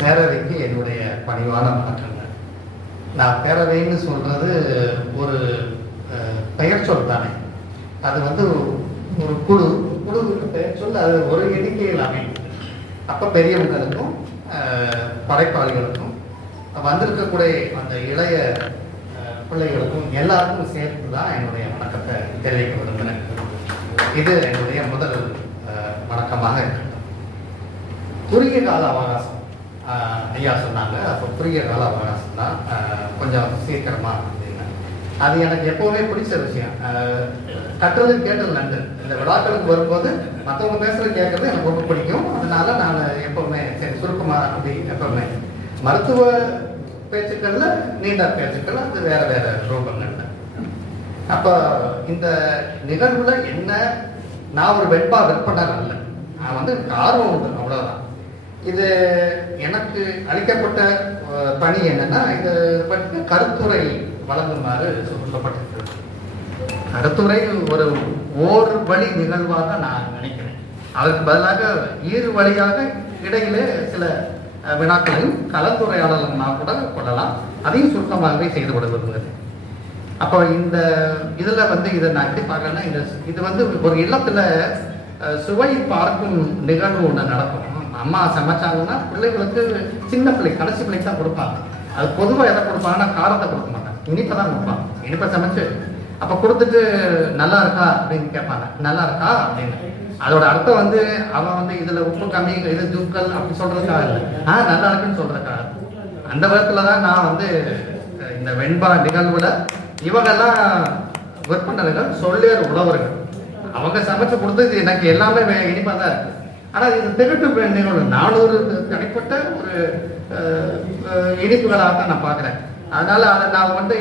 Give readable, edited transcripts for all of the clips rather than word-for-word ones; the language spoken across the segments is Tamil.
பேரவைக்கு என்னுடைய பணிவான வணக்கங்கள். நான் பேரவைன்னு சொல்றது ஒரு பெயர் சொல் தானே. அது வந்து ஒரு குழு பெயர் சொல். அது ஒரு எண்ணிக்கையில் அமைந்தது. அப்போ பெரியவங்களுக்கும் படைப்பாளிகளுக்கும் வந்திருக்கக்கூடிய அந்த இளைய பிள்ளைகளுக்கும் எல்லாருக்கும் சேர்த்து தான் என்னுடைய வணக்கத்தை தெரிவிக்க விரும்புகிறேன். இது என்னுடைய முதல் வணக்கமாக இருக்கிறது. குறுகிய கால அவகாசம் ஐயா சொன்னாங்க. அப்போ குறுகிய கால அவகாசம் தான், கொஞ்சம் சீக்கிரமா அப்படின்னா அது எனக்கு எப்பவுமே பிடிச்ச விஷயம். கட்டுறது கேட்டது நன்று. இந்த விழாக்களுக்கு வரும்போது மற்றவங்க பேசுறது கேட்கறது எனக்கு ரொம்ப பிடிக்கும். அதனால நான் எப்பவுமே சரி சுருக்கமா அப்படி எப்பவுமே மருத்துவ பேச்சுக்கள்ல நீண்ட பேச்சுக்கள் அது வேற வேற ரூபங்கள்ல. அப்போ இந்த நிகழ்வுல என்ன, நான் ஒரு வெண்பா விற்பனர் அல்ல. நான் வந்து ஆர்வம் உண்டு, அவ்வளவுதான். இது எனக்கு அளிக்கப்பட்ட பணி என்னன்னா, இது பற்றி கருத்துரை வழங்குமாறு சொல்லப்பட்டிருக்கிறது. கருத்துரை ஒரு வழி நிகழ்வாக நான் நினைக்கிறேன். அதற்கு பதிலாக இரு வழியாக இடையிலே சில வினாக்களையும் கலந்துரையாடலாம் கூட கொள்ளலாம். அதையும் சுருக்கமாகவே செய்து விடுவது. அப்போ இந்த இதுல வந்து இதை நான் எப்படி பார்க்கறேன்னா, இது வந்து ஒரு இல்லத்துல சுவை பார்க்கும் நிகழ்வு ஒன்று நடக்கும். அம்மா சமைச்சாங்கன்னா பிள்ளைகளுக்கு, சின்ன பிள்ளை கடைசி பிள்ளைக்கு தான் கொடுப்பாங்க. அது பொதுவாக எதை கொடுப்பாங்கன்னா காரத்தை கொடுக்க மாட்டாங்க, இனிப்பை தான் கொடுப்பாங்க. இனிப்பை சமைச்சு அப்போ கொடுத்துட்டு நல்லா இருக்கா அப்படின்னு கேட்பாங்க. நல்லா இருக்கா அப்படின்னு. அதோட அர்த்தம் வந்து அவன் வந்து இதுல உப்பு கம்மி, இது தூக்கல் அப்படி சொல்றதுக்காக இல்லை, நல்லா இருக்குன்னு சொல்றதுக்காக. அந்த விதத்துல தான் நான் வந்து இந்த வெண்பா நிகழ்வுல இவங்கெல்லாம் விற்பனர்கள் சொல்லேர் உழவர்கள் அவங்க சமைச்சு கொடுத்தது எனக்கு எல்லாமே இனிப்பா தான் இருக்கு. ஆனால் இது திகட்டு நிகழ்வு 400 தனிப்பட்ட ஒரு இனிப்புகளாக தான் நான் பார்க்குறேன். அதனால அதை நான் வந்து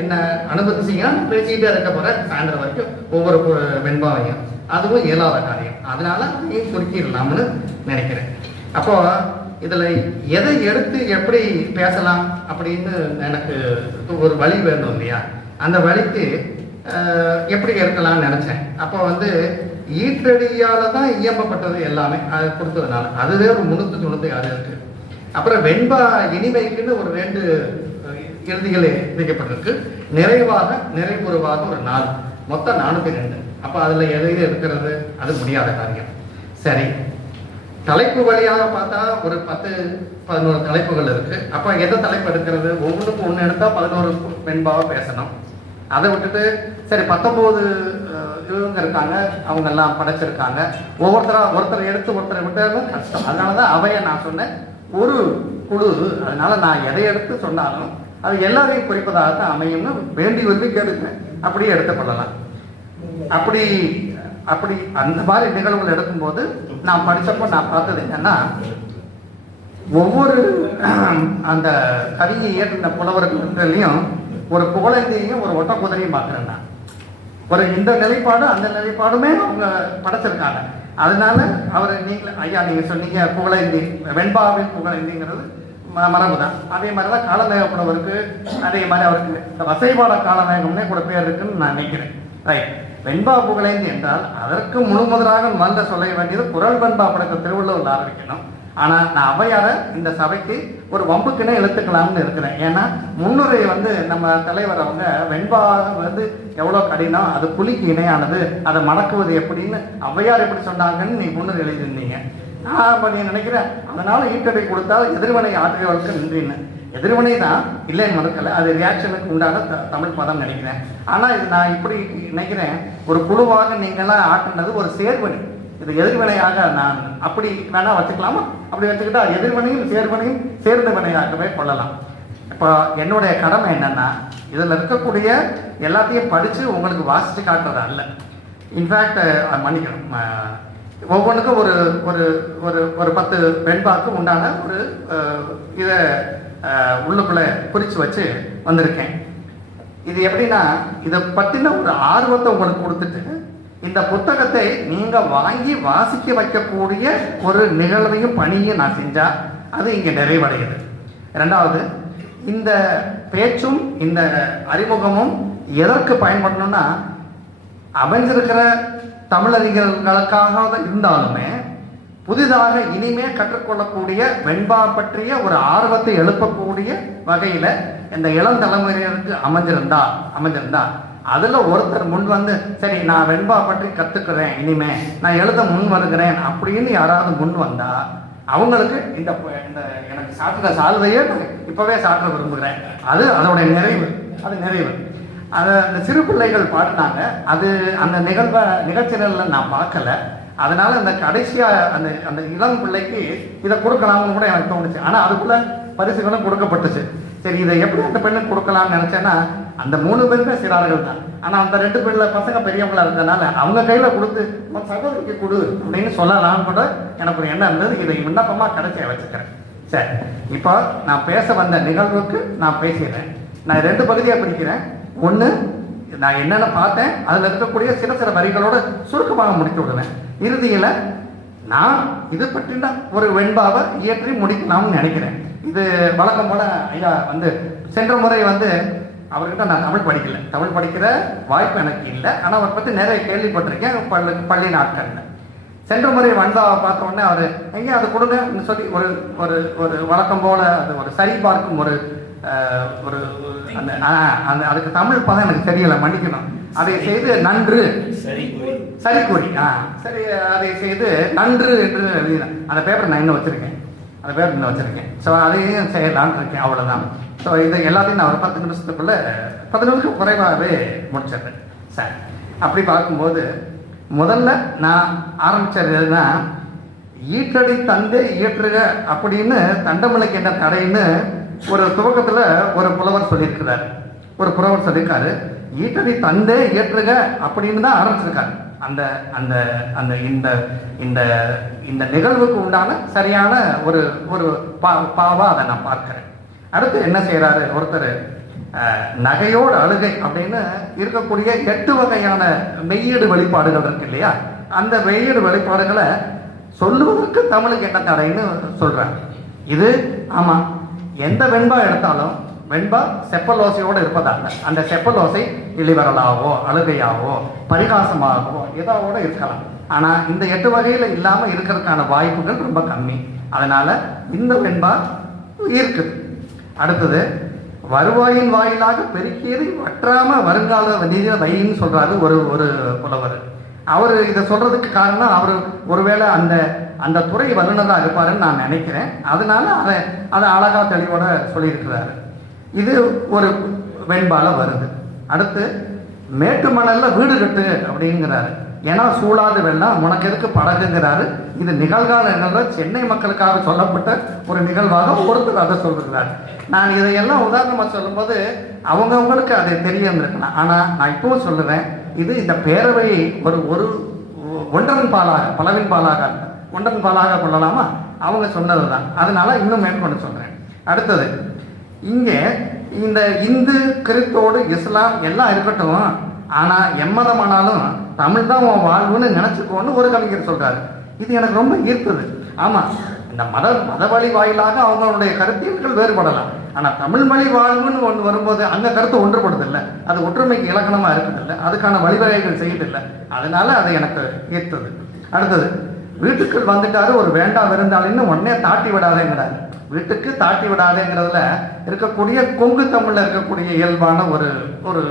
என்ன அனுமதிச்சிங்க பேசிக்கிட்டே இருக்க போறேன் சாயந்தரம் வரைக்கும் ஒவ்வொரு வெண்பாவையும். அதுவும் இயலாத காரியம். அதனால அதையும் சுருக்கிடலாம்னு நினைக்கிறேன். அப்போ இதுல எதை எடுத்து எப்படி பேசலாம் அப்படின்னு எனக்கு ஒரு வழி வேணும் இல்லையா? அந்த வழிக்கு எப்படி இருக்கலாம்னு நினைச்சேன். அப்போ வந்து ஈற்றடியால தான் இயம்பப்பட்டது எல்லாமே அது கொடுத்ததுனால அதுவே ஒரு 396 இருக்கு. அப்புறம் வெண்பா இனிமைக்குன்னு ஒரு 2 இறுதிகள் விதிக்கப்பட்டிருக்கு. நிறைவுறவாக ஒரு 4, மொத்தம் 402. அப்போ அதுல எதையில இருக்கிறது அது முடியாத காரியம். சரி, தலைப்பு வழியாக பார்த்தா ஒரு 10-11 தலைப்புகள் இருக்கு. அப்ப எந்த தலைப்பு எடுக்கிறது? ஒவ்வொன்றுக்கும் ஒன்று எடுத்தா 11 வெண்பாவை பேசணும். அதை விட்டுட்டு சரி 19 இவங்க இருக்காங்க, அவங்க எல்லாம் படைச்சிருக்காங்க, ஒருத்தரை எடுத்து ஒருத்தரை விட்டாலும் கஷ்டம். அதனாலதான் அவைய நான் சொன்னேன் ஒரு குழு. அதனால நான் எதை எடுத்து சொன்னாலும் அது எல்லாரையும் குறிப்பதாகத்தான் அமையும்னு வேண்டி வந்து கேட்டுக்கிறேன். அப்படியே எடுத்து கொள்ளலாம். அப்படி அந்த மாதிரி நிகழ்வுகள் எடுக்கும்போது நான் படிச்சப்போ நான் பார்த்தது என்னன்னா, ஒவ்வொரு அந்த கவியை இயற்றின புலவர்களையும் ஒரு புகழேந்தியையும் ஒரு ஒட்ட குதிரையும் பார்க்கிறேன் நான். ஒரு இந்த நிலைப்பாடு அந்த நிலைப்பாடுமே அவங்க படைச்சிருக்காங்க. அதனால அவர் ஐயா நீங்க சொன்னீங்க புகழேந்தி, வெண்பாவின் புகழேந்திங்கிறது மரபு தான். அதே மாதிரிதான் காலமேக புலவருக்கு அதே மாதிரி அவருக்கு வசைபாட காலமேகம்னே கூட பேர் இருக்குன்னு நான் நினைக்கிறேன். ரைட். வெண்பா புகழேந்தி என்றால் அதற்கு முதலாக நல்ல சொல்ல வேண்டியது குரல் வெண்பா படைத்த திருவள்ளுவர் ஆரம்பிக்கணும். ஆனா நான் ஔவையார இந்த சபைக்கு ஒரு வம்புக்குன்னே இழுத்துக்கலாம்னு இருக்கிறேன். ஏன்னா முன்னுரை வந்து நம்ம தலைவர் அவங்க வெண்பா வந்து எவ்வளவு கடினம், அது புலிக்கு இணையானது, அதை மடக்குவது எப்படின்னு ஔவையார் எப்படி சொன்னாங்கன்னு நீ முன்னுரை எழுதியிருந்தீங்க. நான் நீ நினைக்கிறேன் அதனால ஈட்டடை கொடுத்தால் எதிர்வினை ஆற்றியவர்களுக்கு நன்றின்னு. எதிர்வினை தான் இல்லைன்னு மறுக்கல, அது ரியாக்ஷனுக்கு உண்டான தமிழ் பதம் நினைக்கிறேன். ஆனா இது நான் இப்படி நினைக்கிறேன், ஒரு குழுவாக நீங்கள்லாம் ஆற்றினது ஒரு சேர்வனி, இது எதிர்வினையாக நான் அப்படி வேணா வச்சுக்கலாமா? அப்படி வச்சுக்கிட்டா எதிர்வினையும் சேர்வினையும் சேர்ந்த வினையாகவே கொள்ளலாம். இப்போ என்னுடைய கடமை என்னன்னா, இதில் இருக்கக்கூடிய எல்லாத்தையும் படித்து உங்களுக்கு வாசித்து காட்டுறது அல்ல. இன்ஃபேக்ட் மன்னிக்கணும், ஒவ்வொன்றுக்கும் ஒரு ஒரு ஒரு ஒரு 10 வெண்பாக்கு உண்டான ஒரு இதை உள்ளுக்குள்ளே குறித்து வச்சு வந்திருக்கேன். இது எப்படின்னா, இதை பற்றின ஒரு ஆர்வத்தை உங்களுக்கு கொடுத்துட்டு இந்த புத்தகத்தை நீங்க வாங்கி வாசிக்க வைக்கக்கூடிய ஒரு நிகழ்வையும் பணியும் நான் செஞ்சா அது இங்க நிறைவடையுது. இரண்டாவது, இந்த பேச்சும் இந்த அறிமுகமும் எதற்கு பயன்படணும்னா, அமைஞ்சிருக்கிற தமிழறிஞர்களுக்காக இருந்தாலுமே புதிதாக இனிமே கற்றுக்கொள்ளக்கூடிய வெண்பா பற்றிய ஒரு ஆர்வத்தை எழுப்பக்கூடிய வகையில் இந்த இளம் தலைமுறையினருக்கு அமைஞ்சிருந்தா அதில் ஒருத்தர் முன் வந்து சரி நான் வெண்பா பற்றி கற்றுக்கிறேன், இனிமே நான் எழுத முன் வருகிறேன் அப்படின்னு யாராவது முன் வந்தால் அவங்களுக்கு இந்த எனக்கு சாற்றுற சால்வையே இப்போவே சாற்ற விரும்புகிறேன். அதோடைய நிறைவு. அதை அந்த சிறு பிள்ளைகள் பாடினாங்க. அது அந்த நிகழ்ச்சிகளில் நான் பார்க்கல. அதனால அந்த கடைசியாக அந்த இளம் பிள்ளைக்கு இதை கொடுக்கலாம்னு கூட எனக்கு தோணுச்சு. ஆனால் அதுக்குள்ள பரிசுகளும் கொடுக்கப்பட்டுச்சு. சரி, இதை எப்படி அந்த பெண்ணுக்கு கொடுக்கலாம்னு நினச்சேன்னா அந்த 3 பேருமே சிறார்கள் தான். ஆனால் அந்த 2 பசங்க பெரியவங்களா இருந்ததுனால அவங்க கையில் கொடுத்து சகோதரிக்கு கொடு அப்படின்னு சொல்லலாம்னு கூட எனக்கு ஒரு எண்ணம் இருந்தது. இதை விண்ணப்பமாக கடைசியாக வச்சுக்கிறேன். சரி, இப்போ நான் பேச வந்த நிகழ்வுக்கு நான் பேசிடுறேன். நான் 2 பகுதியாக பிரிக்கிறேன். ஒன்று, நான் என்னென்ன பார்த்தேன் அதில் இருக்கக்கூடிய சில வரிகளோடு சுருக்கமாக முடித்து விடுவேன். இறுதியில் நான் இது பற்றின ஒரு வெண்பாவை இயற்றி முடிக்கலாம்னு நினைக்கிறேன். இது வழக்கம் போல ஐயா வந்து சென்ற முறை வந்து அவர்கிட்ட நான் தமிழ் படிக்கிற வாய்ப்பு எனக்கு இல்லை. ஆனால் அவரை பற்றி நிறைய கேள்விப்பட்டிருக்கேன் பள்ளி நாட்களில். சென்ற முறை வந்தாவை பார்த்த உடனே அவர் எங்கே அதை கொடுங்கன்னு சொல்லி ஒரு ஒரு ஒரு வழக்கம் போல அது ஒரு சரி பார்க்கும் ஒரு ஒரு அந்த அதுக்கு தமிழ் பதம் எனக்கு தெரியலை, மன்னிக்கணும். அதை செய்து நன்று சரி கூறி சரி அதை செய்து நன்று என்று எழுதினேன். அந்த பேப்பர் நான் இன்னும் வச்சுருக்கேன். ஸோ அதையும் செய்யலான்னு இருக்கேன். அவ்வளோதான். ஸோ இது எல்லாத்தையும் நான் ஒரு 10 நிமிஷத்துக்குள்ளே 10 நிமிஷத்துக்கு குறைவாகவே முடிச்சிடுறேன். சரி, அப்படி பார்க்கும்போது முதல்ல நான் ஆரம்பித்ததுன்னா ஈற்றடி தந்தே இயற்றுக அப்படின்னு தண்டமலைக்கு என்ன தடைன்னு ஒரு துவக்கத்தில் ஒரு புலவர் சொல்லியிருக்காரு. ஈற்றடி தந்தே இயற்றுக அப்படின்னு தான் ஆரம்பிச்சிருக்காரு. அந்த அந்த அந்த இந்த இந்த இந்த நிகழ்வுக்கு உண்டான சரியான ஒரு ஒரு பாவா அதை நான் பார்க்கிறேன். அடுத்து என்ன செய்யறாரு ஒருத்தர், நகையோடு அழுகை அப்படின்னு இருக்கக்கூடிய 8 வகையான மெய்யீடு வெளிப்பாடுகள் இருக்கு இல்லையா, அந்த மெய்யீடு வெளிப்பாடுகளை சொல்லுவதற்கு தமிழுக்கு என்ன தடைன்னு சொல்றாங்க. இது ஆமா, எந்த வெண்பா எடுத்தாலும் வெண்பா செப்பலோசையோடு இருப்பதால் அந்த செப்பலோசை இளிவரலாவோ அழுகையாவோ பரிகாசமாகவோ ஏதாவோட இருக்கலாம். ஆனால் இந்த 8 வகையில் இல்லாமல் இருக்கிறதுக்கான வாய்ப்புகள் ரொம்ப கம்மி. அதனால இந்த வெண்பா இருக்குது. அடுத்தது, வருவாயின் வாயிலாக பெருக்கியதை வற்றாம வருங்கால நிதியை வைன்னு சொல்றாரு ஒரு புலவர். அவர் இதை சொல்றதுக்கு காரணம் அவர் ஒருவேளை அந்த துறை வல்லுநராக இருப்பாருன்னு நான் நினைக்கிறேன். அதனால அதை அழகா தெளிவோட சொல்லியிருக்கிறாரு. இது ஒரு வெண்பால வருது. அடுத்து, மேட்டு மணல்ல வீடு கட்டு அப்படிங்கிறாரு. ஏன்னா சூழாது வெள்ளம் உனக்கு எதுக்கு படகுங்கிறாரு. இது நிகழ்கால நிகழ்வு, சென்னை மக்களுக்காக சொல்லப்பட்ட ஒரு நிகழ்வாக ஒருத்தர் அதை சொல்லுகிறார். நான் இதையெல்லாம் உதாரணமாக சொல்லும்போது அவங்கவுங்களுக்கு அதை தெரியாமல் இருக்கலாம். ஆனால் நான் இப்பவும் சொல்லுவேன், இது இந்த பேரவையை ஒரு ஒன்றன் பாலாக பலவின் பாலாக ஒன்றன் பாலாக கொள்ளலாமா, அவங்க சொன்னது தான். அதனால இன்னும் மேற்கொண்டு சொல்கிறேன். அடுத்தது, இங்கே இந்த இந்து கிறிஸ்தோடு இஸ்லாம் எல்லாம் இருக்கட்டும், ஆனால் எம்மதமானாலும் தமிழ் தான் உன் வாழ்வுன்னு நினச்சிக்கோன்னு ஒரு கவிஞர் சொல்கிறாரு. இது எனக்கு ரொம்ப ஈர்த்தது. ஆமாம், இந்த மத வழி வாயிலாக அவங்களுடைய கருத்தியல்கள் வேறுபடலாம். ஆனால் தமிழ் மொழி வாழ்வுன்னு ஒன்று வரும்போது அந்த கருத்து ஒன்றுபடுதில்லை, அது ஒற்றுமைக்கு இலக்கணமாக இருக்குதில்லை, அதுக்கான வழிவகைகள் செய்யறதில்லை. அதனால அது எனக்கு ஈர்த்தது. அடுத்தது, வீட்டுக்கு வந்துட்டாரு ஒரு வேண்டா விருந்தாளின்னு உடனே தாட்டி விடாதேங்கிறாரு. வீட்டுக்கு தாட்டி விடாதேங்கிறதுல இருக்கக்கூடிய கொங்கு தமிழில் இருக்கக்கூடிய இயல்பான ஒரு ஒரு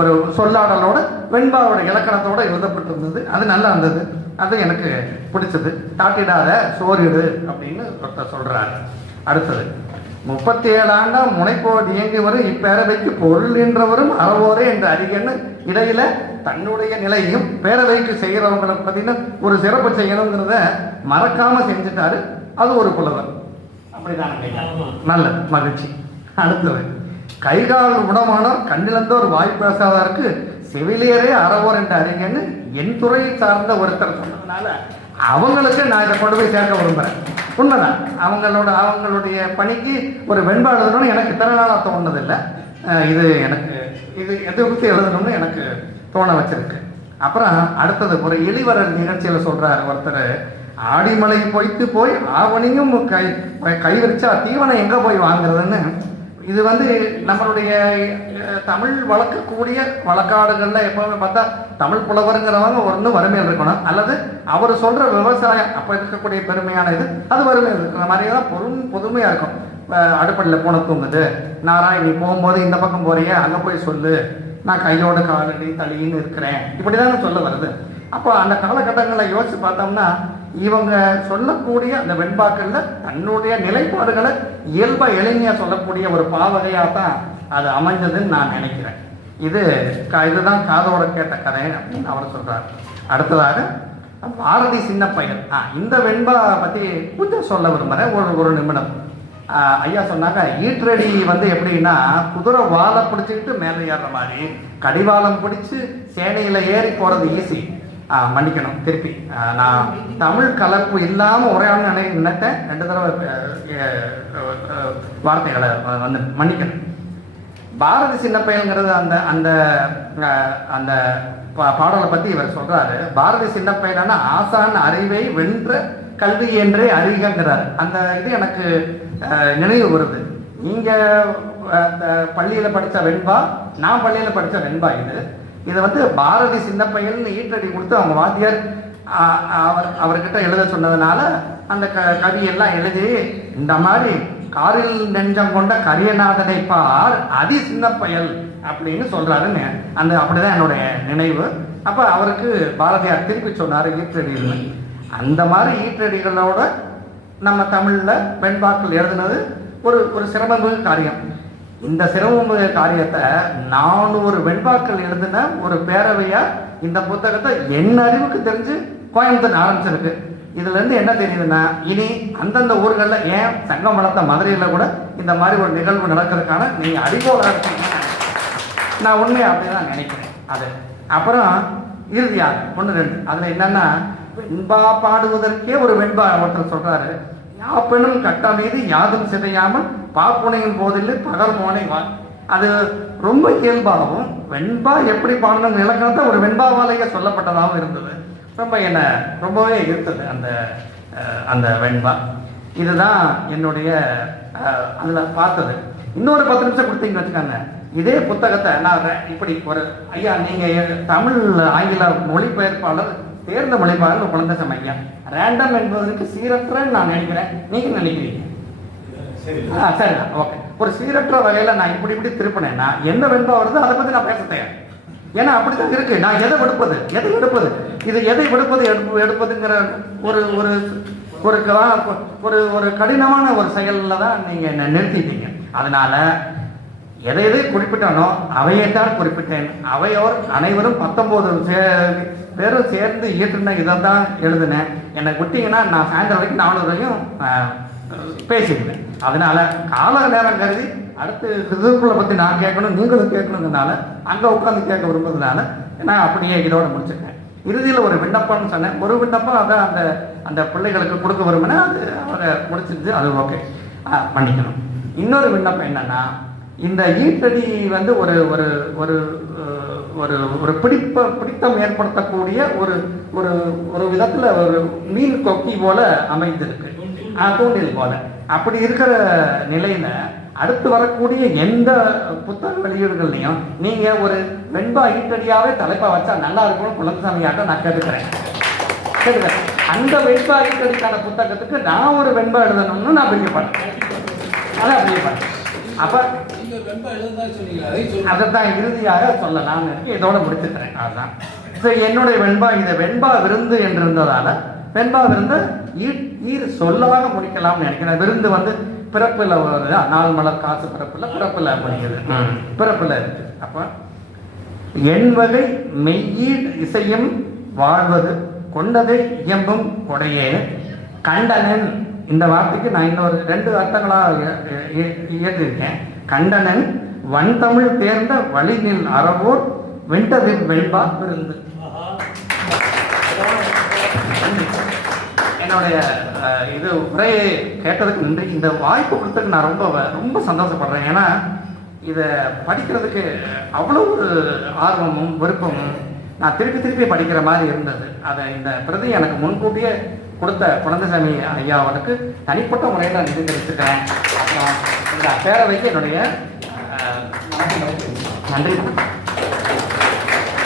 ஒரு சொல்லாடலோட வெண்பாவோட இலக்கணத்தோட எழுதப்பட்டிருந்தது. அது நல்லா இருந்தது, அது எனக்கு பிடிச்சது. தாட்டிடாத சோறிடு அப்படின்னு ஒருத்தர் சொல்றாரு. அடுத்தது, 37 ஆண்டாம் முனைப்போடு இயங்கி வரும் இப்பேரவைக்கு பொருள் என்றவரும் அறவோரே என்று அறிஞன்னு இடையில தன்னுடைய நிலையும் பேரவைக்கு செய்கிறவங்களை பார்த்தீங்கன்னா ஒரு சிறப்பு செய்யணுங்கிறத மறக்காம செஞ்சுட்டாரு. அது ஒரு புலவர். அப்படிதான், நல்ல மகிழ்ச்சி. அடுத்தது, கைகால் உடமானோர் கண்ணிழந்தோர் வாய் பேசாதற்கு செவிலியரே அறவோர் என்று அறிஞன்னு என் துறையை சார்ந்த ஒருத்தர் சொன்னதுனால அவங்களுக்கு நான் இதை கொண்டு போய் சேர்க்க விரும்புகிறேன். உண்மைதான், அவங்களுடைய பணிக்கு ஒரு வெண்பா எழுதணும்னு எனக்கு இத்தனை நாளாக தோணுதில்லை. இது எனக்கு இது எதை குறித்து எழுதணும்னு எனக்கு தோண வச்சிருக்கு. அப்புறம் அடுத்தது, ஒரு இளிவரல் நிகழ்ச்சியில் சொல்கிறார் ஒருத்தர், ஆடிமலை பொய்த்து போய் ஆவணியும் கை விரிச்சா தீவனம் எங்கே போய் வாங்குறதுன்னு இது வந்து நம்மளுடைய தமிழ் வளர்க்கக்கூடிய வழக்காடுகளில் எப்பவுமே பார்த்தா தமிழ் புலவருங்கிறவங்க ஒன்று வறுமையில் இருக்கணும், அல்லது அவர் சொல்கிற விவசாயம் அப்போ இருக்கக்கூடிய பெருமையான இது அது வறுமையில் இருக்கிற மாதிரியே தான் பொதுமையாக இருக்கும். அடுப்படியில் போன தூங்குது, நாராய் நீ போகும்போது இந்த பக்கம் போறிய அங்கே போய் சொல்லு, நான் கையோட காலடி தளின்னு இருக்கிறேன், இப்படி தானே சொல்ல வருது. அப்போ அந்த காலகட்டங்களில் யோசிச்சு பார்த்தோம்னா இவங்க சொல்லக்கூடிய அந்த வெண்பாக்களில் தன்னுடைய நிலைப்பாடுகளை இயல்பாக எளிமையாக சொல்லக்கூடிய ஒரு பாவகையாக தான் அது அமைஞ்சதுன்னு நான் நினைக்கிறேன். இதுதான் காதோட கேட்ட கதை அப்படின்னு அவர் சொல்கிறார். அடுத்ததாக பாரதி சின்ன பையன். இந்த வெண்பா பற்றி கொஞ்சம் சொல்ல விரும்புகிறேன், ஒரு நிமிடம். ஐயா சொன்னாங்க ஈற்றடி வந்து எப்படின்னா குதிரை வாழை பிடிச்சிக்கிட்டு மேலே ஏறுற மாதிரி, கடிவாளம் பிடிச்சி சேனையில் ஏறி போகிறது ஈஸி. மன்னிக்கணும், திருப்பி நான் தமிழ் கலப்பு இல்லாமல் உரையாடணும் நினைத்தேன், 2 தடவை வார்த்தைகளை வந்து மன்னிக்கணும். பாரதி சின்ன பையன்கிறது அந்த அந்த அந்த பாடலை பற்றி இவர் சொல்கிறாரு. பாரதி சின்ன பையனா ஆசான் அறிவை வென்ற கல்வி என்றே அறிகிறார். அந்த இது எனக்கு நினைவு வருது. நீங்கள் பள்ளியில் படித்த வெண்பா, நான் பள்ளியில் படித்த வெண்பா. இது வந்து பாரதி சின்ன பையன் ஈற்றடி கொடுத்து அவங்க வாத்தியார் அவர்கிட்ட எழுத சொன்னதுனால அந்த கவியெல்லாம் எழுதி இந்த மாதிரி காரில் நெஞ்சம் கொண்ட கரியநாதனை பார் அதி சின்ன பயல் அப்படின்னு சொல்கிறாருன்னு அப்படிதான் என்னுடைய நினைவு. அப்போ அவருக்கு பாரதியார் திருப்பி சொன்னார் ஈற்றடின்னு. அந்த மாதிரி ஈற்றடிகளோட நம்ம தமிழில் வெண்பாக்கள் எழுதுனது ஒரு சிரமமிகு காரியம். இந்த சிரமமிகு காரியத்தை 400 வெண்பாக்கள் எழுதின ஒரு பேரவையாக இந்த புத்தகத்தை என் அறிவுக்கு தெரிஞ்சு கோயம்புத்தூர் ஆரம்பிச்சிருக்கு. இதுலேருந்து என்ன தெரியுதுன்னா இனி அந்தந்த ஊர்களில் ஏன் சங்கம் வளர்த்த மதுரையில் கூட இந்த மாதிரி ஒரு நிகழ்வு நடக்கிறதுக்கான நீங்கள் அறிவோலாக இருக்கீங்க. நான் உண்மையாக அப்படி தான் நினைக்கிறேன். அது அப்புறம் இறுதியாக 1-2 அதில் என்னென்னா வெண்பா பாடுவதற்கே ஒரு வெண்பா ஒருத்தர் சொல்கிறாரு, யாப்பெனும் கட்ட மீது யாதும் சிதையாமல் பாப்புனையும் போதில் பகல் மோனை வா. அது ரொம்ப இயல்பாகவும் வெண்பா எப்படி பாடணும் இலக்கணத்தை ஒரு வெண்பாவாலேயே சொல்லப்பட்டதாகவும் இருந்தது. ரொம்பவே இருந்தது அந்த அந்த வெண்பா. இதுதான் என்னுடைய அதில் பார்த்தது. இன்னொரு 10 நிமிஷம் கொடுத்தீங்கன்னு வச்சுக்கோங்க, இதே புத்தகத்தை நான் இப்படி ஒரு ஐயா நீங்கள் தமிழ் ஆங்கில மொழிபெயர்ப்பாளர் தேர்ந்த மொழிபெயர்ப்பாளர் குழந்தை ஐயா, ரேண்டம் என்பதற்கு சீரற்றன்னு நான் நினைக்கிறேன், நீங்கள் நினைக்கிறீங்க? சரிண்ணா, ஓகே. ஒரு சீரற்ற வகையில் நான் இப்படி திருப்பினேன்னா என்ன வெண்பா வருது அதை பற்றி நான் பேச தயார். ஏன்னா அப்படிதான் இருக்கு. நான் எதை எடுப்பது இது எதை எடுப்பதுங்கிற ஒரு ஒரு ஒரு கடினமான ஒரு செயலில் தான் நீங்கள் என்ன நிறுத்திட்டீங்க. அதனால எதை குறிப்பிட்டானோ அவையைத்தான் குறிப்பிட்டேன். அவையோர் அனைவரும் 19 பேரும் சேர்ந்து இயற்றுன இதை தான் எழுதினேன். என்னை விட்டீங்கன்னா நான் சாயந்தரம் வரைக்கும் 4 வரைக்கும் பேசிடுவேன். அதனால கால நேரம் கருதி அடுத்து திருக்குறளை பற்றி நான் கேட்கணும், நீங்களும் கேட்கணுங்கிறதுனால அங்கே உட்காந்து கேட்க விரும்புறதுனால நான் அப்படியே இதோட முடிச்சுட்டேன். இறுதியில் ஒரு விண்ணப்பம்னு சொன்னேன். ஒரு விண்ணப்பம் அதை அந்த பிள்ளைகளுக்கு கொடுக்க விரும்பினா அது அவங்க முடிச்சிருச்சு, அது ஓகே, பண்ணிக்கணும். இன்னொரு விண்ணப்பம் என்னன்னா, இந்த ஈட்டடி வந்து ஒரு ஒரு ஒரு ஒரு ஒரு பிடித்தம் ஏற்படுத்தக்கூடிய ஒரு ஒரு ஒரு விதத்தில் ஒரு மீன் கொக்கி போல அமைந்திருக்கு, தூண்டில் போல. அப்படி இருக்கிற நிலையில அடுத்து வரக்கூடிய எந்த புத்தக வெளியீடுகள்லையும் நீங்க ஒரு வெண்பா ஈட்டடியாவே தலைப்பா வச்சா நல்லா இருக்கும்னு குலசாமியாட்ட நான் கேட்டுக்கிறேன். அந்த வெண்பா ஈட்டடிக்கான புத்தகத்துக்கு நான் ஒரு வெண்பா எழுதணும்னு நான் பிரியப்பட்டேன். அதான் பிரியப்பட்டேன். அப்ப அதைத்தான் இறுதியாக சொல்லலாம்னு இருக்கு. இதோட முடிச்சுக்கிறேன். அதுதான் என்னுடைய வெண்பா. இதை வெண்பா விருந்து என்று இருந்ததால வெண்பா விருந்து சொல்லாக முடிக்கலாம்னு நினைக்கிறேன். விருந்து வந்து பிறப்பில் வருது, 4 மலர் காசு பிறப்பில் முடியுது, பிறப்பில் இருக்கு. அப்போ என் வகை மெய்யீர் இசையும் வாழ்வது கொண்டதை இயம்பும் கொடையே கண்டனன். இந்த வார்த்தைக்கு நான் இன்னொரு 2 அர்த்தங்களாக இயற்றிருக்கேன். கண்டனன் வன்தமிழ் தேர்ந்த வழிநில் அறவோர் வெண்டதில் வெண்பா விருந்து. என்னுடைய இது உரையை கேட்டதுக்கு நன்றி. இந்த வாய்ப்பு கொடுத்ததுக்கு நான் ரொம்ப சந்தோஷப்படுறேன். ஏன்னா இதை படிக்கிறதுக்கு அவ்வளோ ஒரு ஆர்வமும் விருப்பமும் நான் திருப்பி படிக்கிற மாதிரி இருந்தது. அதை இந்த பிரதி எனக்கு முன்கூட்டியே கொடுத்த குழந்தைசாமி ஐயா அவனுக்கு தனிப்பட்ட முறையில் நான் நிதி தெரிவிச்சுக்கிறேன். அப்புறம் இந்த பேரவைக்கு என்னுடைய நன்றி.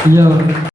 ஐயா